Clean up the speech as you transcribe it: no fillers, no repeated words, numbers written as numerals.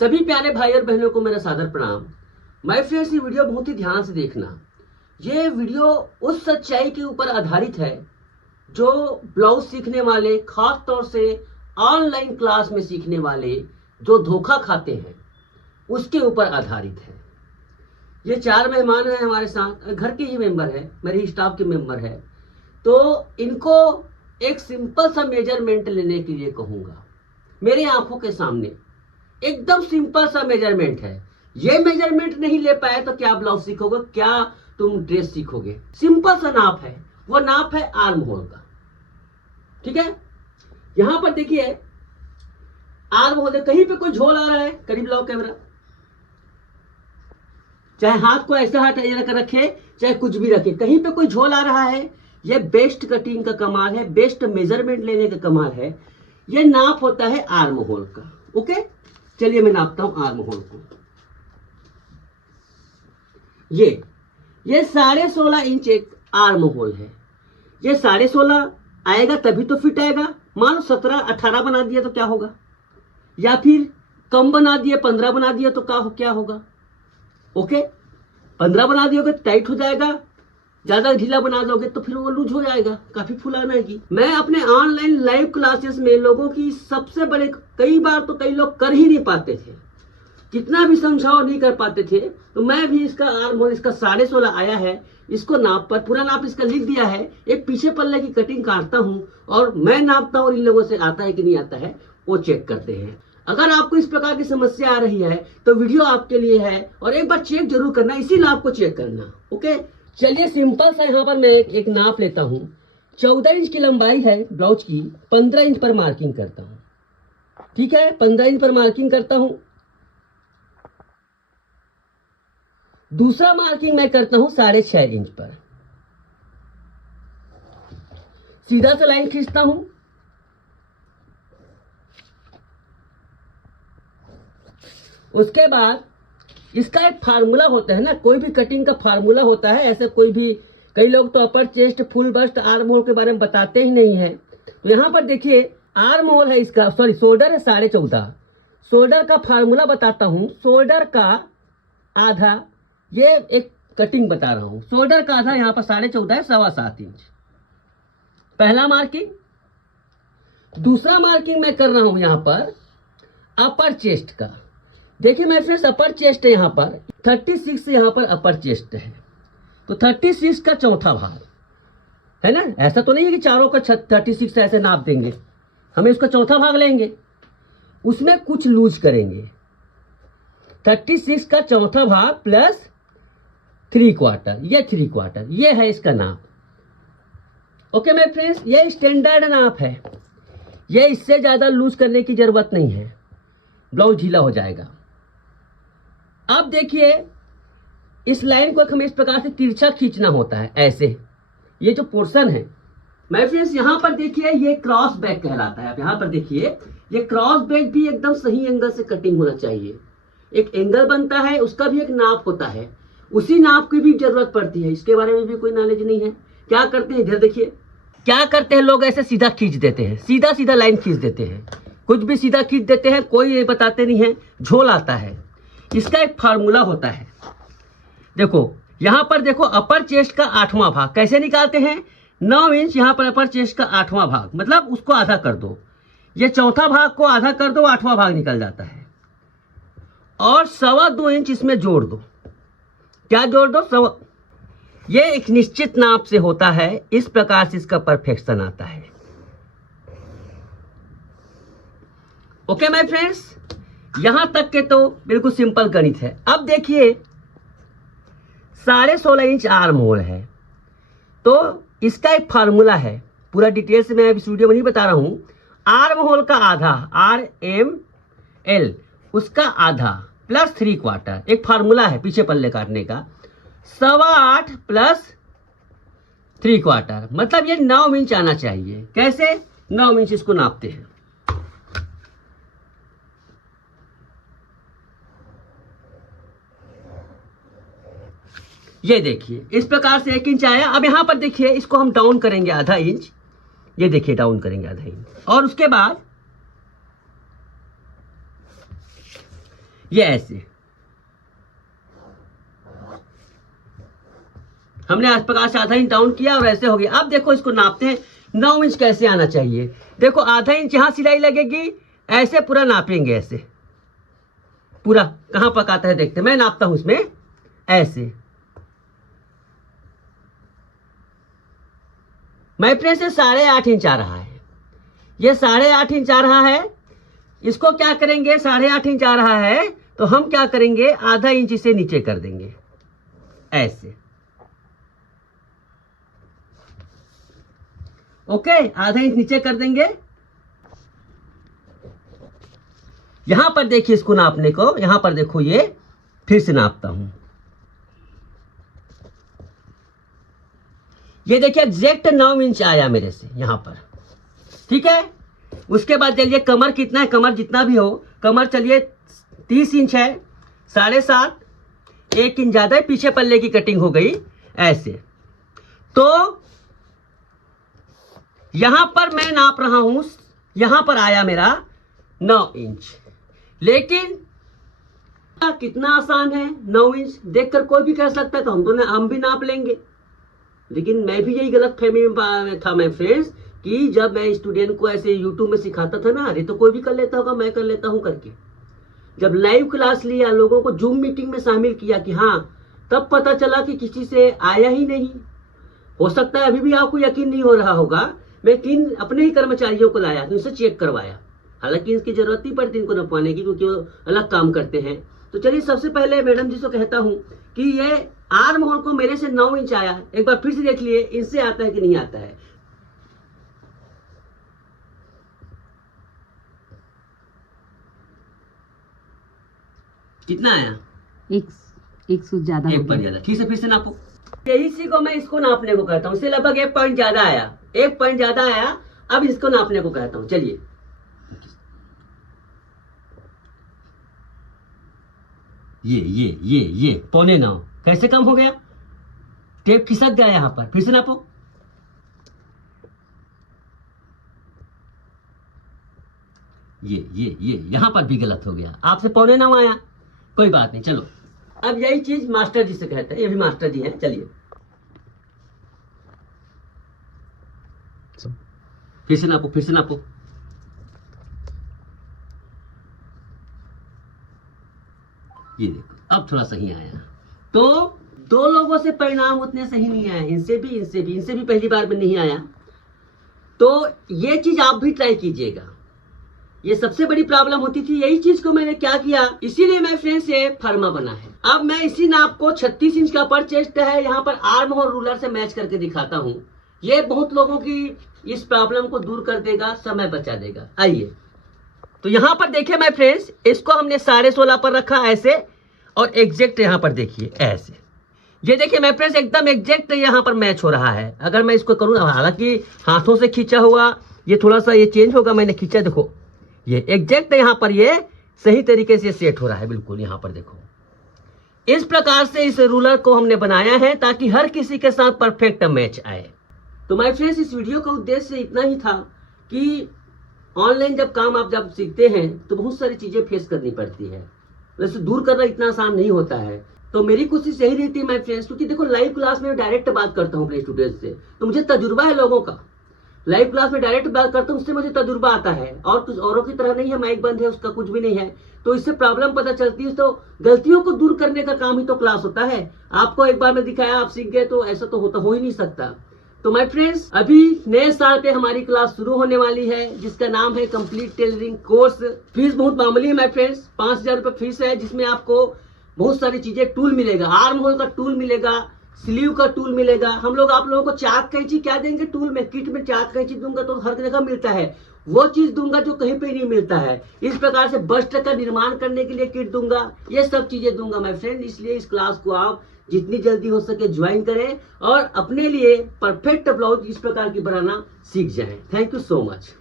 सभी प्यारे भाई और बहनों को मेरा सादर प्रणाम। माय फ्रेंड्स, ये वीडियो बहुत ही ध्यान से देखना। ये वीडियो उस सच्चाई के ऊपर आधारित है जो ब्लाउज सीखने वाले, खास तौर से ऑनलाइन क्लास में सीखने वाले जो धोखा खाते हैं उसके ऊपर आधारित है। ये 4 मेहमान हैं हमारे साथ, घर के ही मेंबर है, मेरे स्टाफ के मेंबर है। तो इनको एक सिंपल सा मेजरमेंट लेने के लिए कहूँगा। मेरे आंखों के सामने एकदम सिंपल सा मेजरमेंट है। ये मेजरमेंट नहीं ले पाए तो क्या ब्लाउज सीखोगे, क्या तुम ड्रेस सीखोगे? सिंपल सा नाप है, वो नाप है आर्म होल का। ठीक है, यहां पर देखिए आर्म होल, कहीं पे कोई झोल आ रहा है, करीब लाओ कैमरा। चाहे हाथ को ऐसा हट रखे, चाहे कुछ भी रखे, कहीं पे कोई झोल आ रहा है, ये बेस्ट कटिंग का कमाल है, बेस्ट मेजरमेंट लेने का कमाल है। ये नाप होता है आर्म होल का। ओके, चलिए मैं नापता हूं आर्म होल को। ये 16.5 इंच एक आर्म होल है। ये 16.5 आएगा तभी तो फिट आएगा। मान लो 17-18 बना दिया तो क्या होगा, या फिर कम बना दिया 15 बना दिया तो क्या होगा? ओके, 15 बना दियोगे टाइट हो जाएगा, ज्यादा ढीला बना दोगे तो फिर वो लूज हो जाएगा, काफी फुलाना है। मैं अपने ऑनलाइन लाइव क्लासेस में लोगों की सबसे बड़े, कई बार तो कई लोग कर ही नहीं पाते थे, कितना भी समझाओ नहीं कर पाते थे। तो मैं भी इसका आर्म होल, इसका 16.5 आया है, इसको नाप पर पूरा नाप इसका लिख दिया है। एक पीछे पल्ले की कटिंग काटता हूं और मैं नापता हूं, और इन लोगों से आता है कि नहीं आता है वो चेक करते हैं। अगर आपको इस प्रकार की समस्या आ रही है तो वीडियो आपके लिए है, और एक बार चेक जरूर करना, इसी नाप को चेक करना। ओके, चलिए सिंपल सा यहाँ पर मैं एक नाप लेता हूँ। 14 इंच की लंबाई है ब्लाउज की, 15 इंच पर मार्किंग करता हूँ। ठीक है, 15 इंच पर मार्किंग करता हूँ। दूसरा मार्किंग मैं करता हूं 6.5 इंच पर। सीधा सा लाइन खींचता हूं। उसके बाद इसका एक फार्मूला होता है ना, कोई भी कटिंग का फार्मूला होता है। ऐसे कोई भी, कई लोग तो upper chest, full bust, armhole के बारे में बताते ही नहीं है। तो यहां पर देखिए आर्म होल है इसका, सॉरी शोल्डर है 14.5। शोल्डर का फार्मूला बताता हूं। शोल्डर का आधा, ये एक कटिंग बता रहा हूं। शोल्डर का आधा यहाँ पर 14.5 है, 7.25 इंच पहला मार्किंग। दूसरा मार्किंग मैं कर रहा हूं यहाँ पर अपर चेस्ट का। देखिए मैं फ्रेंड्स, अपर चेस्ट है यहाँ पर 36 से, यहाँ पर अपर चेस्ट है तो 36 का चौथा भाग है ना। ऐसा तो नहीं है कि चारों का 36 ऐसे नाप देंगे, हमें उसका चौथा भाग लेंगे, उसमें कुछ लूज करेंगे। 36 का चौथा भाग प्लस 3/4, ये 3/4, ये है इसका नाप। ओके मेरे फ्रेंड्स, ये स्टैंडर्ड नाप है, ये इससे ज्यादा लूज करने की जरूरत नहीं है, ब्लाउज ढीला हो जाएगा। अब देखिए इस लाइन को हमें इस प्रकार से तिरछा खींचना होता है, ऐसे। ये जो पोर्शन है मेरे फ्रेंड्स, यहां पर देखिए ये क्रॉस बैक कहलाता है। आप यहां पर देखिए ये क्रॉस बैक भी एकदम सही एंगल से कटिंग होना चाहिए। एक एंगल बनता है, उसका भी एक नाप होता है, उसी नाप की भी जरूरत पड़ती है। इसके बारे में भी कोई नॉलेज नहीं है। क्या करते हैं, इधर देखिए क्या करते हैं लोग, ऐसे सीधा खींच देते हैं, सीधा सीधा लाइन खींच देते हैं, कुछ भी सीधा खींच देते हैं, कोई ये बताते नहीं है, झोल आता है। इसका एक फार्मूला होता है। देखो यहां पर देखो, अपर चेस्ट का 8वां भाग कैसे निकालते हैं? 9 इंच यहाँ पर अपर चेस्ट का 8वां भाग, मतलब उसको आधा कर दो। ये चौथा भाग को आधा कर दो, 8वां भाग निकल जाता है। और 2.25 इंच इसमें जोड़ दो। क्या जोड़ दो? ये एक निश्चित नाप से होता है, इस प्रकार से इसका परफेक्शन आता है। ओके माय फ्रेंड्स, यहां तक के तो बिल्कुल सिंपल गणित है। अब देखिए 16.5 इंच आर्म होल है, तो इसका एक फार्मूला है, पूरा डिटेल से मैं इस वीडियो में नहीं बता रहा हूं। आर्म होल का आधा, RML, उसका आधा प्लस 3/4, एक फार्मूला है पीछे पल्ले काटने का। 8.25 प्लस 3/4, मतलब ये 9 इंच आना चाहिए। कैसे? 9 इंच इसको नापते हैं। ये देखिए इस प्रकार से 1 इंच आया। अब यहां पर देखिए इसको हम डाउन करेंगे आधा इंच, ये देखिए डाउन करेंगे आधा इंच, और उसके बाद ये ऐसे हमने इस प्रकार से आधा इंच डाउन किया और ऐसे हो गया। अब देखो इसको नापते हैं 9 इंच कैसे आना चाहिए। देखो आधा इंच यहां सिलाई लगेगी, ऐसे पूरा नापेंगे, ऐसे पूरा कहां तक आता है देखते हैं। मैं नापता हूं इसमें ऐसे। मैं अपने से 8.5 इंच आ रहा है, ये 8.5 इंच आ रहा है। इसको क्या करेंगे, 8.5 इंच आ रहा है तो हम क्या करेंगे, आधा इंच इसे नीचे कर देंगे ऐसे। ओके, आधा इंच नीचे कर देंगे। यहां पर देखिए इसको नापने को, यहां पर देखो ये फिर से नापता हूं। ये देखिए एग्जैक्ट 9 इंच आया मेरे से यहां पर, ठीक है। उसके बाद चलिए कमर कितना है, कमर जितना भी हो, कमर चलिए 30 इंच है, 7.5, 1 इंच ज्यादा है, पीछे पल्ले की कटिंग हो गई ऐसे। तो यहां पर मैं नाप रहा हूं, यहां पर आया मेरा 9 इंच। लेकिन कितना आसान है, 9 इंच देखकर कोई भी कह सकता है तो हम भी नाप लेंगे। लेकिन मैं भी यही गलत फहमी में था मैं फ्रेंड्स, कि जब मैं स्टूडेंट को ऐसे यूट्यूब में सिखाता था ना, अरे तो कोई भी कर लेता होगा, मैं कर लेता हूं करके। जब लाइव क्लास लिया, लोगों को जूम मीटिंग में शामिल किया कि हाँ, तब पता चला कि किसी से आया ही नहीं। हो सकता है अभी भी आपको यकीन नहीं हो रहा होगा। मैं 3 अपने ही कर्मचारियों को लाया, उनसे चेक करवाया। हालांकि इसकी जरूरत नहीं पड़ती इनको नपवाने की, क्योंकि वो अलग काम करते हैं। तो चलिए सबसे पहले मैडम जी से कहता हूं कि ये आर्म होल को मेरे से 9 इंच आया, एक बार फिर से देख लिए इनसे आता है कि नहीं आता है। कितना आया, एक सूट ज्यादा, एक पॉइंट ज्यादा। ठीक है, फिर से नापो। इसी को मैं इसको नापने को कहता हूँ। इससे लगभग 1 पॉइंट ज्यादा आया, 1 पॉइंट ज्यादा आया। अब इसको नापने को कहता हूँ। चलिए ये 8.25 कैसे कम हो गया, टेप खिसक गया यहाँ पर। फिर से नापो, ये यहां पर भी गलत हो गया, आपसे 8.25 आया, कोई बात नहीं। चलो अब यही चीज मास्टर जी से कहते हैं, ये भी मास्टर जी हैं। चलिए फिर से नापो, फिर से नापो। ये देखो अब थोड़ा सही आया। तो 2 लोगों से परिणाम उतने सही नहीं आए, इनसे भी पहली बार में नहीं आया। तो ये चीज आप भी ट्राई कीजिएगा। ये सबसे बड़ी प्रॉब्लम होती थी, यही चीज को मैंने क्या किया, इसीलिए मैं फ्रेंड्स ये फर्मा बना है। अब मैं इसी नाप को 36 इंच का अपर चेस्ट है, यहाँ पर आर्म और रूलर से मैच करके दिखाता हूँ। ये बहुत लोगों की इस प्रॉब्लम को दूर कर देगा, समय बचा देगा। आइए, तो यहाँ पर देखिए मैं फ्रेंड्स, इसको हमने 16.5 पर रखा ऐसे, और एग्जैक्ट यहाँ पर देखिए ऐसे। ये देखिए मैं फ्रेंड्स एकदम एग्जैक्ट यहाँ पर मैच हो रहा है। अगर मैं इसको करूँ, हालांकि हाथों से खींचा हुआ, ये थोड़ा सा ये चेंज होगा, मैंने खींचा, देखो ये एग्जैक्ट यहाँ पर ये सही तरीके से सेट हो रहा है बिल्कुल। यहाँ पर देखो इस प्रकार से इस रूलर को हमने बनाया है ताकि हर किसी के साथ परफेक्ट मैच आए। तो माय फ्रेंड्स, इस वीडियो का उद्देश्य इतना ही था कि ऑनलाइन जब काम आप जब सीखते हैं तो बहुत सारी चीजें फेस करनी पड़ती है, वैसे दूर करना इतना आसान नहीं होता है। तो मेरी कोशिश यही रहती है माय फ्रेंड्स, क्योंकि देखो लाइव क्लास में डायरेक्ट बात करता हूँ अपने स्टूडेंट्स से, तो मुझे तजुर्बा है लोगों का। लाइव क्लास में डायरेक्ट बात करता हूँ, उससे मुझे तजुर्बा आता है, और कुछ औरों की तरह नहीं है, माइक बंद है उसका कुछ भी नहीं है। तो इससे प्रॉब्लम पता चलती है। तो गलतियों को दूर करने का काम ही तो क्लास होता है। आपको एक बार में दिखाया, आप सीख गए, तो ऐसा तो हो ही नहीं सकता। तो माय फ्रेंड्स, अभी नए साल पे हमारी क्लास शुरू होने वाली है, जिसका नाम है कंप्लीट टेलरिंग कोर्स। फीस बहुत मामूली है माय फ्रेंड्स, 5,000 रुपये फीस है, जिसमें आपको बहुत सारी चीजें, टूल मिलेगा, आर्म होल का टूल मिलेगा, स्लीव का टूल मिलेगा। हम लोग आप लोगों को चाक कैंची क्या देंगे टूल में, किट में चाक कैंची दूंगा तो हर जगह मिलता है, वो चीज दूंगा जो कहीं पे नहीं मिलता है। इस प्रकार से बस्ट का निर्माण करने के लिए किट दूंगा, ये सब चीजें दूंगा माय फ्रेंड। इसलिए इस क्लास को आप जितनी जल्दी हो सके ज्वाइन करें और अपने लिए परफेक्ट ब्लाउज इस प्रकार की बनाना सीख जाएं। Thank you so much.